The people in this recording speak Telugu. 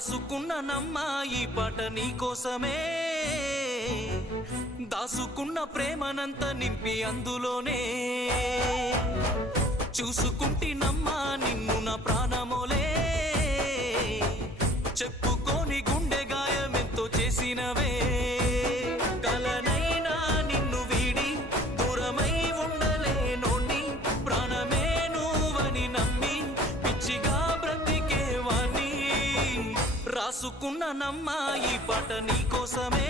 రాసుకున్న నమ్మా ఈ పాట నీకోసమే దాసుకున్న ప్రేమనంత నింపి అందులోనే చూసుకుంటినమ్మా నిన్ను నా ప్రాణమోలే చెప్పుకోని గుండె గాయమెంతో చేసినవే కలనైనా నిన్ను వీడి దూరమై ఉండలేనోని ప్రాణమే నువ్వని నమ్మి పిచ్చిగా బ్రతికేవాణ్ణి రాసుకున్న నమ్మా ఈ పాట నీకోసమే